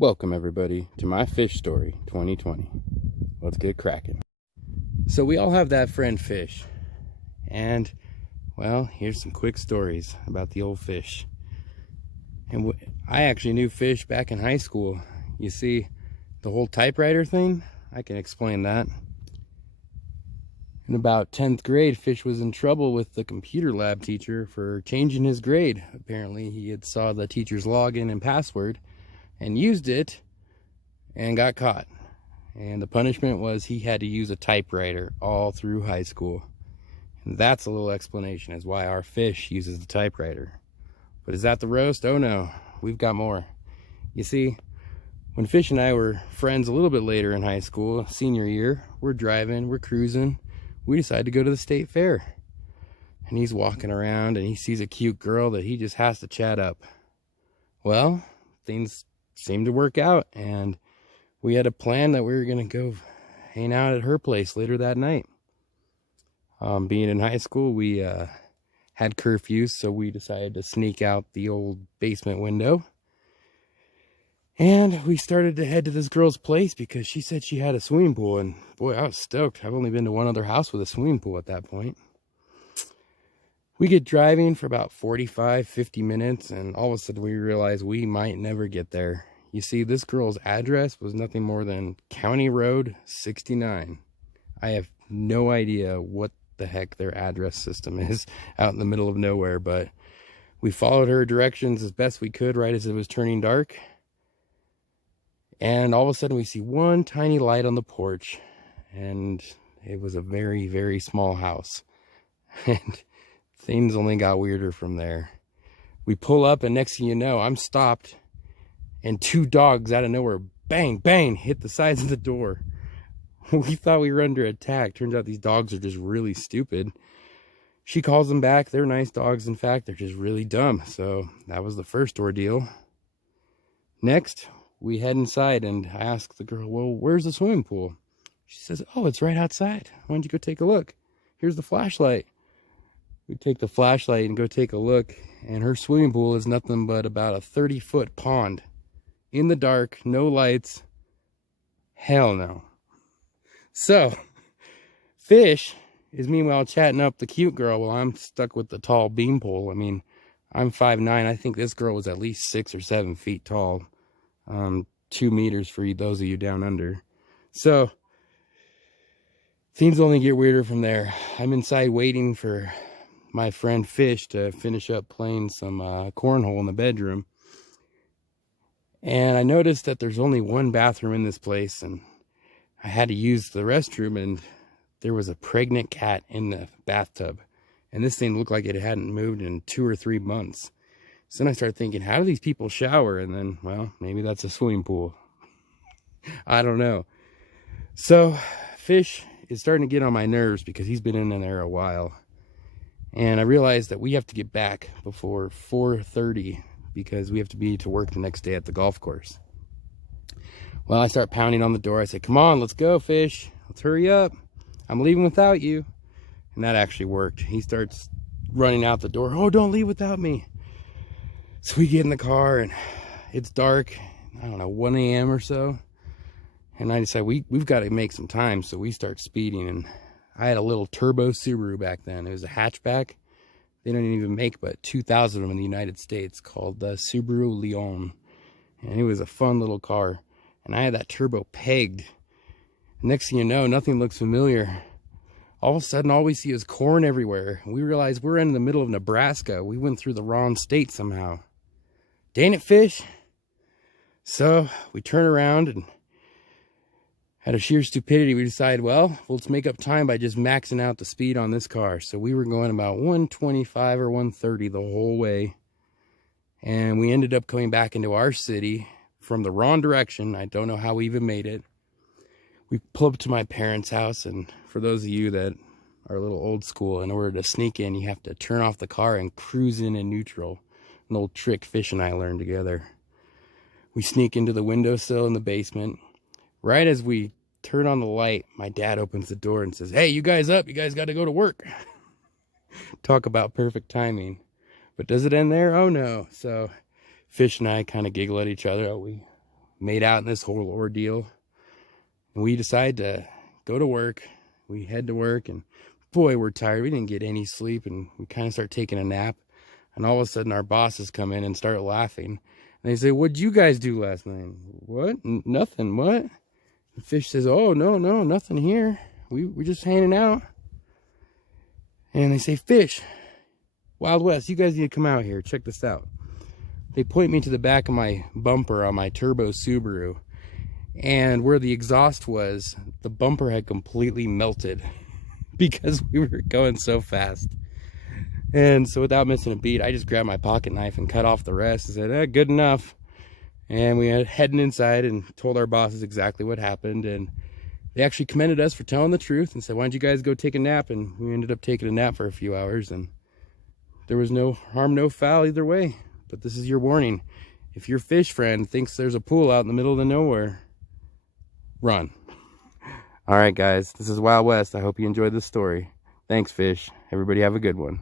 Welcome everybody to my fish story 2020. Let's get cracking. So we all have that friend Fish, and well, here's some quick stories about the old Fish. And I actually knew Fish back in high school. You see, the whole typewriter thing, I can explain that. In about 10th grade, Fish was in trouble with the computer lab teacher for changing his grade. Apparently he had saw the teacher's login and password and used it and got caught. And the punishment was he had to use a typewriter all through high school. And that's a little explanation as why our Fish uses the typewriter. But is that the roast? Oh no, we've got more. You see, when Fish and I were friends a little bit later in high school, senior year, we're driving, we're cruising, we decide to go to the state fair. And he's walking around and he sees a cute girl that he just has to chat up. Well, things seemed to work out, and we had a plan that we were going to go hang out at her place later that night. Being in high school, we had curfews, so we decided to sneak out the old basement window. And we started to head to this girl's place because she said she had a swimming pool, and boy, I was stoked. I've only been to one other house with a swimming pool at that point. We get driving for about 45-50 minutes, and all of a sudden we realize we might never get there. You see, this girl's address was nothing more than County Road 69. I have no idea what the heck their address system is out in the middle of nowhere, but we followed her directions as best we could right as it was turning dark. And all of a sudden we see one tiny light on the porch, and it was a very, very small house. And things only got weirder from there. We pull up, and next thing you know, I'm stopped, and two dogs out of nowhere, bang, bang, hit the sides of the door. We thought we were under attack. Turns out these dogs are just really stupid. She calls them back. They're nice dogs. In fact, they're just really dumb. So that was the first ordeal. Next, we head inside, and I ask the girl, well, where's the swimming pool? She says, oh, it's right outside. Why don't you go take a look? Here's the flashlight. We take the flashlight and go take a look, and her swimming pool is nothing but about a 30-foot pond. In the dark, no lights. Hell no. So, Fish is meanwhile chatting up the cute girl while I'm stuck with the tall beanpole. I mean, I'm 5'9". I think this girl was at least 6 or 7 feet tall. 2 meters for those of you down under. So, things only get weirder from there. I'm inside waiting for my friend Fish to finish up playing some cornhole in the bedroom. And I noticed that there's only one bathroom in this place, and I had to use the restroom, and there was a pregnant cat in the bathtub. And this thing looked like it hadn't moved in 2 or 3 months. So then I started thinking, how do these people shower? And then, well, maybe that's a swimming pool. I don't know. So Fish is starting to get on my nerves because he's been in there a while. And I realized that we have to get back before 4:30 because we have to be to work the next day at the golf course. Well, I start pounding on the door. I say, come on, let's go, Fish. Let's hurry up. I'm leaving without you. And that actually worked. He starts running out the door. Oh, don't leave without me. So we get in the car, and it's dark. I don't know, 1 a.m. or so. And I decide we've got to make some time. So we start speeding. And I had a little turbo Subaru back then. It was a hatchback. They don't even make but 2,000 of them in the United States, called the Subaru Leon. And it was a fun little car. And I had that turbo pegged. Next thing you know, nothing looks familiar. All of a sudden, all we see is corn everywhere. We realize we're in the middle of Nebraska. We went through the wrong state somehow. Dang it, Fish. So we turn around, and out of sheer stupidity, we decide, well, let's make up time by just maxing out the speed on this car. So we were going about 125 or 130 the whole way. And we ended up coming back into our city from the wrong direction. I don't know how we even made it. We pull up to my parents' house, and for those of you that are a little old school, in order to sneak in, you have to turn off the car and cruise in neutral. An old trick Fish and I learned together. We sneak into the windowsill in the basement. Right as we turn on the light, my dad opens the door and says, hey, you guys up? You guys got to go to work. Talk about perfect timing. But does it end there? Oh, no. So Fish and I kind of giggle at each other. Oh, we made out in this whole ordeal. And we decided to go to work. We head to work, and boy, we're tired. We didn't get any sleep, and we kind of start taking a nap. And all of a sudden, our bosses come in and start laughing. And they say, "What'd you guys do last night?" "What? Nothing." "What?" The fish says, "Oh, no, nothing here. We're just hanging out." And they say, "Fish, Wild West, you guys need to come out here. Check this out." They point me to the back of my bumper on my turbo Subaru. And where the exhaust was, the bumper had completely melted because we were going so fast. And so without missing a beat, I just grabbed my pocket knife and cut off the rest and said, good enough. And we had heading inside and told our bosses exactly what happened. And they actually commended us for telling the truth and said, "Why don't you guys go take a nap?" And we ended up taking a nap for a few hours, and there was no harm, no foul either way. But this is your warning. If your fish friend thinks there's a pool out in the middle of the nowhere, run. All right, guys, this is Wild West. I hope you enjoyed this story. Thanks, fish. Everybody have a good one.